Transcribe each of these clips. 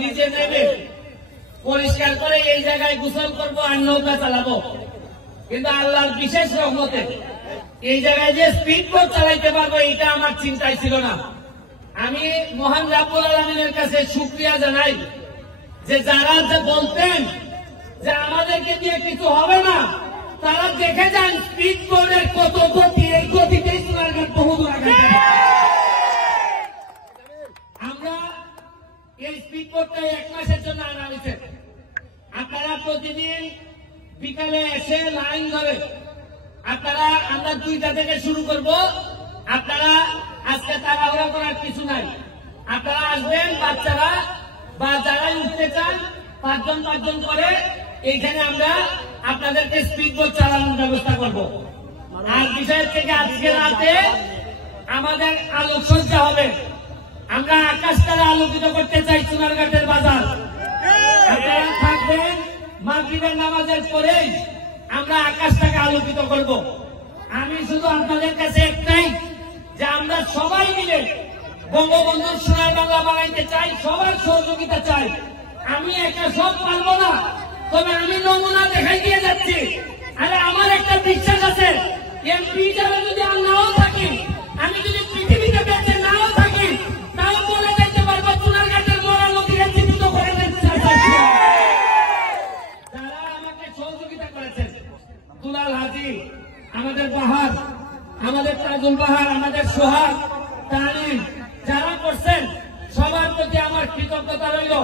নিজে নেবে পরিষ্কার করে এই জায়গায় গোসল করবো আর নৌকা চালাবো। কিন্তু আল্লাহর বিশেষ রহমতে এই জায়গায় যে স্পিড বোট চালাইতে পারবো এটা আমার চিন্তায় ছিল না। আমি মহান রাব্বুল আলামিনের কাছে শুকরিয়া জানাই যে যারা যে বলতেন যে আমাদেরকে দিয়ে কিছু হবে না, তারা দেখে যান স্পিড বোটের কত গতি, এই গতিতেই সোনারঘাট বহুদূর আগে। আমরা এই স্পিড বোটটা 1 মাসের জন্য আনা হয়েছে। আপনারা প্রতিদিন বিকালে এসে লাইন ধরে আপনারা, আমরা 2টা থেকে শুরু করব। আপনারা আজকে তাড়াহুড়া করার কিছু নাই। আপনারা আসবেন, বাচ্চারা বা যারা উঠতে চান 5 জন করে এইখানে আমরা আপনাদেরকে স্পিড বোট চালানোর ব্যবস্থা করব। আর বিষয় থেকে আজকে রাতে আমাদের আলোকসজ্জা হবে। আমরা আকাশটাকে আলোকিত করতে চাই সোনারঘাটের বাজার। আপনারা থাকবেন, মাগরিবের নামাজের পরেই আমরা আকাশটাকে আলোকিত করব। আমি শুধু আপনাদের কাছে একটাই, যে আমরা সবাই মিলে বঙ্গবন্ধুর সোনার বাংলা বানাইতে চাই, সবার সহযোগিতা চাই। আমি একা সব পারবো না, তবে আমি নমুনা দেখাই দিয়ে যাচ্ছি। আরে আমার একটা বিশ্বাস আছে, এমপি যারা যদি আর নাও থাকি, আমি যদি পৃথিবীতে বেঁচে নাও থাকি, তাও বলে দিতে পারবো সোনারঘাটের মরা নদীকে জীবিত করে যারা আমাকে সহযোগিতা করেছেন। দুলাল হাজি, আমাদের বাহার, আমাদের তাজুল বাহার, আমাদের সোহাগ, তানিম, যারা করছেন সবার প্রতি আমার কৃতজ্ঞতা রইল।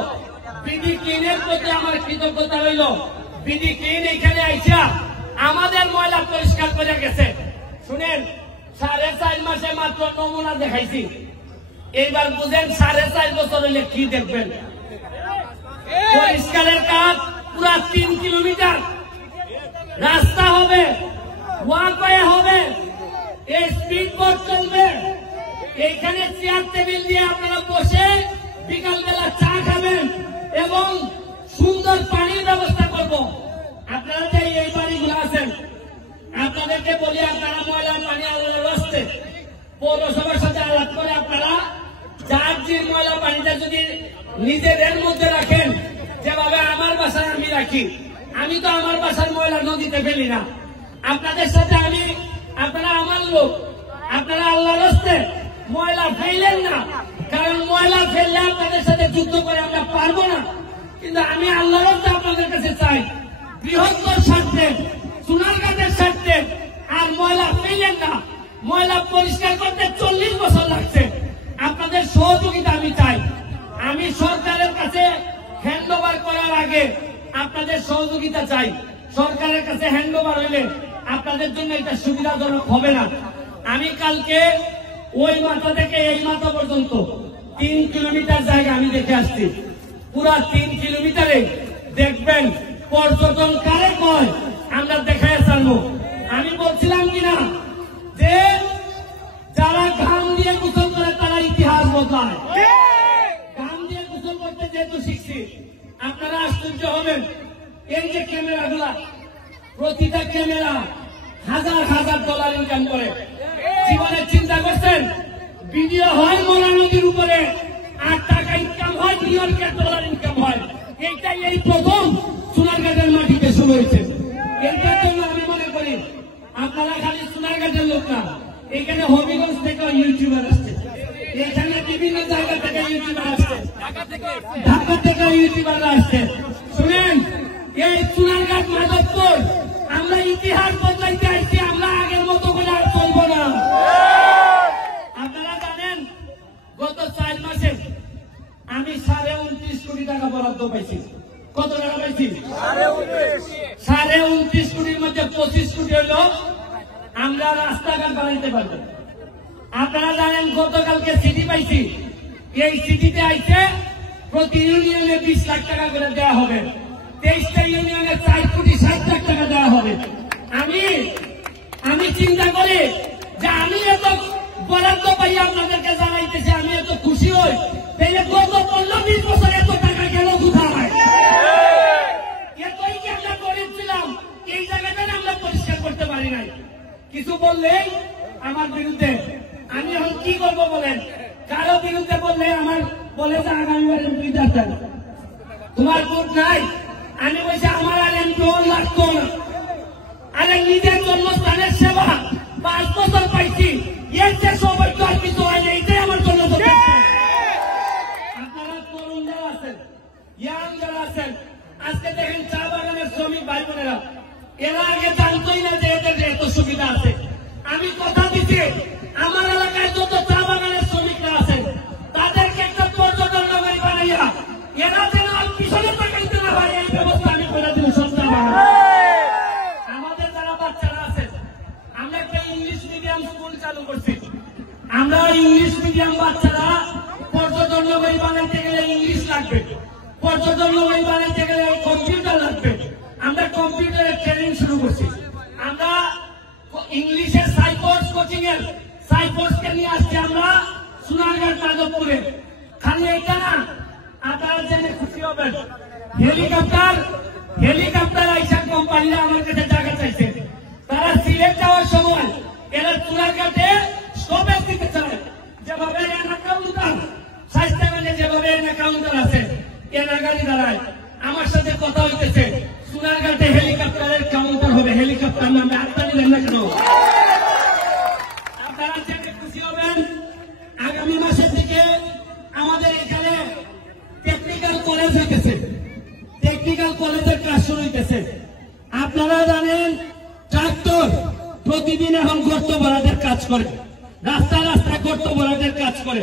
বিডি ক্লিনের প্রতি আমার কৃতজ্ঞতা রইল। বিডি ক্লিন এখানে আইসা আমাদের ময়লা পরিষ্কার করে গেছে। শুনেন, 4.5 মাসে মাত্র নমুনা দেখাইছি। এইবার বুঝেন 4.5 বছর হইলে কি দেখবেন। পরিষ্কারের কাজ পুরা 3 কিলোমিটার রাস্তা হবে, ওয়াকওয়ে হবে, এই স্পিড বোট চলবে। এইখানে চেয়ার টেবিল দিয়ে আপনারা বসে বিকালবেলা চা খাবেন এবং সুন্দর পানির ব্যবস্থা করব। আপনারা যে এই বাড়িগুলো আছেন, আপনাদেরকে বলি, আপনারা ময়লার পানি আল্লাহর রাস্তে পৌরসভার সাথে আলাপ করে আপনারা যার যে ময়লা পানিটা যদি নিজেদের মধ্যে রাখেন, যেভাবে আমার বাসায় আমি রাখি। আমি তো আমার বাসার ময়লা নদীতে ফেলি না। আপনাদের সাথে আমি, আপনারা আমার লোক, আপনারা আল্লাহর রাস্তে ময়লা ফেলেন না, কারণ ময়লা ফেললে আপনাদের সাথে যুদ্ধ করে আমরা পারবো না। কিন্তু আমি আল্লাহর রাস্তে আপনাদের কাছে চাই, বৃহত্তর স্বার্থে, সোনারঘাটের স্বার্থে আর ময়লা ফেলেন না। ময়লা পরিষ্কার করতে 40 বছর লাগছে। আপনাদের সহযোগিতা আমি চাই। আমি সরকারের কাছে হ্যান্ডওভার করার আগে আপনাদের সহযোগিতা চাই। সরকারের কাছে হ্যান্ডওভার হইলে আপনাদের জন্য এটা সুবিধাজনক হবে না। আমি কালকে ওই মাথা থেকে এই মাথা পর্যন্ত 3 কিলোমিটার জায়গা আমি দেখে আসছি। পুরা 3 কিলোমিটারে দেখবেন পর্যটন কারে কয় আমরা দেখায় ছাড়বো। আমি বলছিলাম কিনা যে যারা ঘাম দিয়ে গোসল করে তারা ইতিহাস বদলায়। ঘাম দিয়ে গোসল করতে যেহেতু শিখছি, আপনারা আশ্চর্য হবেন। এই যে ক্যামেরাগুলা, প্রতিটা ক্যামেরা $1000 ইনকাম করে। জীবনে চিন্তা করছেন, ভিডিও হয় মোরা নদীর উপরে, $8 ইনকাম হয়, $2 ইনকাম হয়। এইটাই এই প্রথম সোনারঘাটের মাটিতে শুরু হয়েছে। এইটার জন্য আমি মনে করি আপনারা খালি সোনারঘাটের লোক না, এখানে হবিগঞ্জ থেকে ইউটিউবার আসছে, এখানে বিভিন্ন জায়গা থেকে ইউটিউবার আসছে, ঢাকা থেকে ইউটিউবার আসছে। শুনেন, এই সোনারঘাট মাধবপুর আমরা ইতিহাস বদলাইতে আসছি। আমরা আগের মতো করে আর চলবো না। আপনারা জানেন, গত 4 মাসে আমি 29.5 কোটি টাকা বরাদ্দ পাইছি। কত টাকা পাইছি? 29.5 কোটির মধ্যে 25 কোটি হলো আমরা রাস্তাঘাট বানাইতে পারবো। আপনারা জানেন, গতকালকে সিটি পাইছি। এই সিটিতে আইছে প্রতি ইউনিয়নে 20 লাখ টাকা করে দেওয়া হবে। 23টা ইউনিয়নে 4.60 লাখ টাকা দেওয়া হবে। আমি চিন্তা করি যে আমি এত বরাদ্দ পাই আপনাদেরকে জানাইতেছি, আমি এত খুশি হই। তাইলে গত 15-20 বছর এত টাকা গেল কোথায়? এতই কি আমরা করেছিলাম? এই জায়গাটা আমরা পরিষ্কার করতে পারি নাই। কিছু বললেই আমার বিরুদ্ধে। আমি এখন কি করবো বলেন? কারো বিরুদ্ধে বললে আমার বলে যে আগামীবার দেন, তোমার ভোট নাই। আমি বলছি আমার আর এমপি লাগতো না। আরে নিজের জন্মস্থানের সেবা 5 বছর পাইছি, এর যে সৌভাগ্য আর কিছু হয় না, এটাই আমার জন্য যথেষ্ট। আপনারা তরুণ যারা আছেন, ইয়াং যারা আছেন, আজকে দেখেন চা বাগানের শ্রমিক ভাই বোনেরা, এরা আগে জানতোই না যে এদের এত সুবিধা আছে। আমি কথা দিচ্ছি, আমার এলাকায় যত চা বাগানের শ্রমিকরা আছেন তাদেরকে একটা পর্যটন নগরী বানাইয়া এরা যেন পিছনে তাকাইতে না হয়, এই ব্যবস্থা আমি করে দিন। সস্তা আমাদের যারা বাচ্চারা আছে, আমরা একটা ইংলিশ মিডিয়াম স্কুল চালু করছি। আমরা ইংলিশ মিডিয়াম বাচ্চারা পর্যটন নগরী বানাইতে গেলে ইংলিশ লাগবে, পর্যটন নগরী বানাইতে গেলে কম্পিউটার লাগবে। আমরা কম্পিউটারের ট্রেনিং শুরু করছি। আমরা ইংলিশের সাইকোর্স কোচিং এর সাইকোর্সকে নিয়ে আসছি আমরা সোনারগাঁও যাদবপুরে। খালি এটা না, আপনারা জেনে খুশি হবেন, হেলিকপ্টার আইসা কোম্পানিরা আমার কাছে টাকা চাইছে। তারা সিলেট যাওয়ার সময় এরা সোনারগাঁতে স্টপেজ দিতে চায়। যেভাবে কাউন্টার স্বাস্থ্যবানে যেভাবে কাউন্টার আছে, এরা গাড়ি দাঁড়ায়। আমার সাথে কথা হইতেছে, সোনারগাঁতে হেলিকপ্টারের কাউন্টার হবে। হেলিকপ্টার নামে আপনারা নিলেন না কেন? আপনারা জেনে খুশি হবেন, আগামী মাসের দিকে আমাদের এখানে টেকনিক্যাল কলেজ হইতেছে, টেকনিক্যাল কলেজের কাজ শুরু হইতেছে। আপনারা জানেন ট্রাক্টর প্রতিদিন এখন গর্ত ভরাটের কাজ করে, রাস্তা রাস্তা গর্ত ভরাটের কাজ করে।